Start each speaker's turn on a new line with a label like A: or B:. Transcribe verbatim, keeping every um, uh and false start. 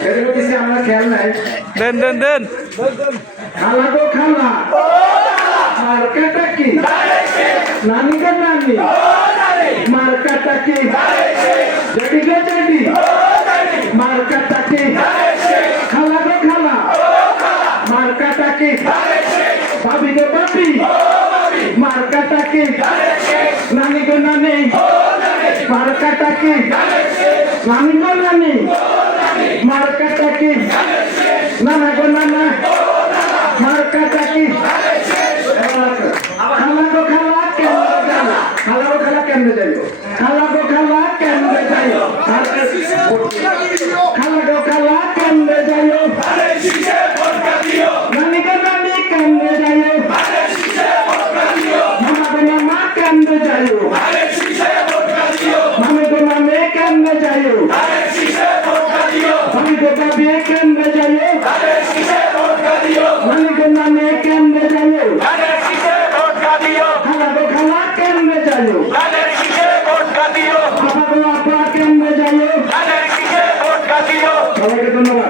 A: এদের কিছু আমরা খেয়াল নাই।
B: দেন দেন দেন
A: খালা গো খালা মার্কাটা কি নানি গো নানি মার্কাটা কি জেডি গো জেডি মার্কাটা কি খালা গো খালা মার্কাটা কি ভাবি গো ভাবি মার্কাটা কি নানি গো নানি মার্কাটা কি নানি গো নানি মার্কাটা কি নানা গো নানা মার্কাটা কি খালা গো খালা কেমনে যাইও খালা গো খালা কেমনে যাইও খালা গো খালা কেমনে যাইও খালা গো খালা কেমনে যাইও নানি গো নানি কেমনে যাইও মামা গো মামা কেমনে যাইও মামে গো মামে কেমনে যাইও মামি গো বাবি কেমনে যাইও মামি গো নানে কেমনে যাইও খালা গো খালা কেমনে যাইও বাবা গো আপা কেমনে যাইও সবাইকে ধন্যবাদ।